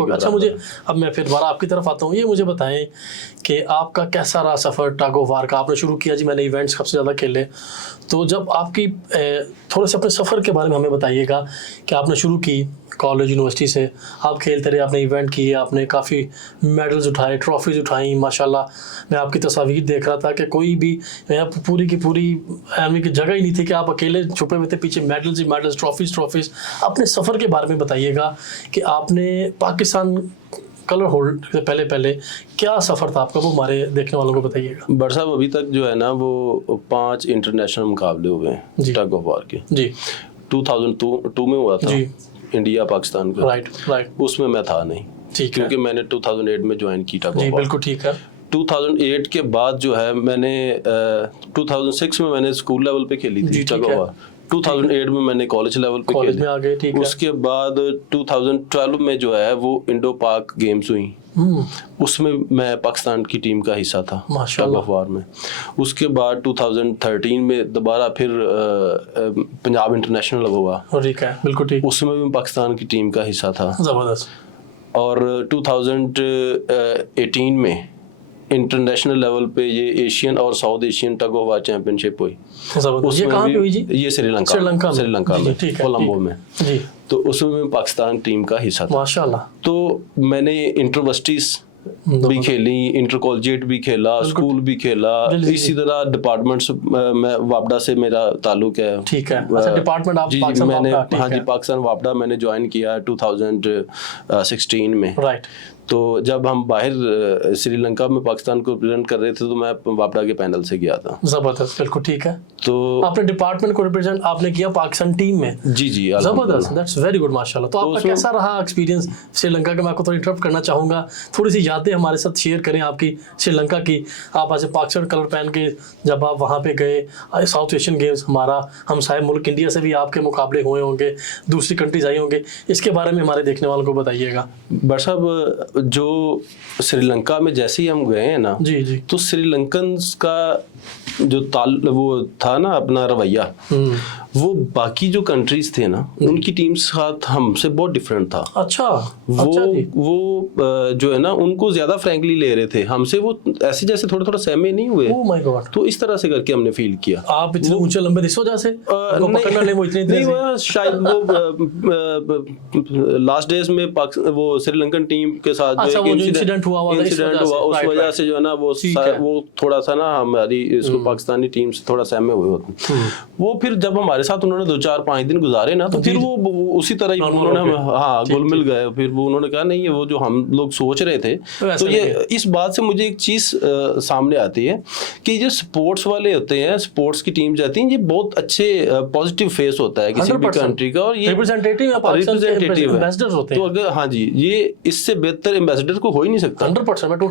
Good. अच्छा, मुझे अब मैं फिर दोबारा आपकी तरफ आता हूँ। ये मुझे बताएं कि आपका कैसा रहा सफ़र टग ऑफ वार का? आपने शुरू किया जी मैंने इवेंट्स सबसे ज़्यादा खेले, तो जब आपकी थोड़े से अपने सफ़र के बारे में हमें बताइएगा कि आपने शुरू की कॉलेज यूनिवर्सिटी से, आप खेलते रहे, आपने इवेंट किए, आपने काफ़ी मेडल्स उठाए, ट्रॉफीज़ उठाई माशाल्लाह। मैं आपकी तस्वीर देख रहा था कि कोई भी पूरी की पूरी आदमी की जगह ही नहीं थी कि आप अकेले छुपे हुए थे पीछे, मेडल्स ही मेडल्स, ट्रॉफीज़। अपने सफ़र के बारे में बताइएगा कि आपने पाकिस्तान कलर होल्ड से पहले क्या सफ़र था आपका, वो हमारे देखने वालों को बताइएगा। बट साहब अभी तक जो है ना वो 5 इंटरनेशनल मुकाबले हुए हैं टग ऑफ वार के जी। 2002 में हुआ था जी। इंडिया पाकिस्तान का, राइट। उसमें मैं था नहीं, ठीक है, क्योंकि मैंने 2008 में ज्वाइन की टग ऑफ वार। बिल्कुल ठीक है। 2008 के बाद जो है मैंने 2006 में मैंने स्कूल लेवल पे खेली थी टग ऑफ वार। 2008 में मैंने कॉलेज लेवल पे खेली। में आ गए, ठीक है। उसके बाद 2012 में जो है वो इंडो पाक गेम्स हुई, उसमें मैं पाकिस्तान की टीम का हिस्सा था टग ऑफ वार में। उसके बाद 2013 में दोबारा फिर पंजाब इंटरनेशनल हुआ, ठीक है, बिल्कुल ठीक, उसमें भी पाकिस्तान की टीम का हिस्सा था। ज़बरदस्त। और 2018 में इंटरनेशनल लेवल पे ये एशियन और south Asian tug of war championship हुई। ये कहाँ पे हुई जी? ये श्रीलंका में कोलंबो में जी। तो उसमें मैं पाकिस्तान टीम का हिस्सा था माशाल्लाह। तो मैंने इंटरवर्सिटीज भी खेली, इंटर कॉलेजिएट भी खेला, स्कूल भी खेला, इसी तरह डिपार्टमेंट्स में वापडा से मेरा ताल्लुक है। ठीक है, अच्छा डिपार्टमेंट आप जी मैंने हाँ जी पाकिस्तान वापडा मैंने ज्वाइन किया 2016 में। राइट। तो जब हम बाहर श्रीलंका में पाकिस्तान को रिप्रेजेंट कर रहे थे तो मैं वापडा के पैनल से गया था। जबरदस्त, बिल्कुल ठीक है। तो आपने डिपार्टमेंट को रिप्रेजेंट आपने किया पाकिस्तान टीम में? जी जबरदस्त, दैट्स वेरी गुड माशाल्लाह। तो आपका कैसा रहा एक्सपीरियंस श्रीलंका का? मैं आपको थोड़ा इंटरप्ट करना चाहूँगा, थोड़ी सी यादें हमारे साथ शेयर करें आपकी श्रीलंका की। आप आज पाकिस्तान कलर पहन के जब आप वहाँ पे गए, साउथ एशियन गेम्स, हमारा हमसाये मुल्क इंडिया से भी आपके मुकाबले हुए होंगे, दूसरी कंट्रीज आई होंगे, इसके बारे में हमारे देखने वालों को बताइएगा। बट साहब जो श्रीलंका में जैसे ही हम गए हैं ना जी तो श्रीलंकन्स का जो वो था ना अपना रवैया, वो बाकी जो कंट्रीज थे ना उनकी टीम्स साथ हमसे बहुत डिफरेंट था। अच्छा। वो जो है ना उनको ज्यादा फ्रैंकली ले रहे थे, हमसे वो ऐसे जैसे थोड़ा सहमे नहीं हुए। Oh my God. तो इस तरह से करके हमने फील किया। आप इतने ऊंचे लंबे दिस वजह से पकड़ना नहीं, वो इतने वो शायद वो लास्ट डेज में वो श्रीलंकन टीम के साथ जो इंसिडेंट हुआ उस वजह से जो है ना वो थोड़ा सा ना हमारी इसको पाकिस्तानी टीम से थोड़ा सहमे हुए होते। वो फिर जब हमारे साथ उन्होंने 2-4-5 दिन गुजारे ना तो फिर वो उसी तरह ही उन्होंने घुल मिल गए। फिर वो उन्होंने कहा नहीं ये वो जो हम लोग सोच रहे थे। तो ये इस बात से मुझे एक चीज सामने आती है कि जो स्पोर्ट्स वाले होते हैं, स्पोर्ट्स की टीम जाती हैं, ये बहुत अच्छे पॉजिटिव फेस होता है किसी भी कंट्री का और ये रिप्रेजेंटेटिव होते हैं। तो अगर हाँ जी ये इससे बेहतर एम्बेसडर को हो ही नहीं सकता। 100%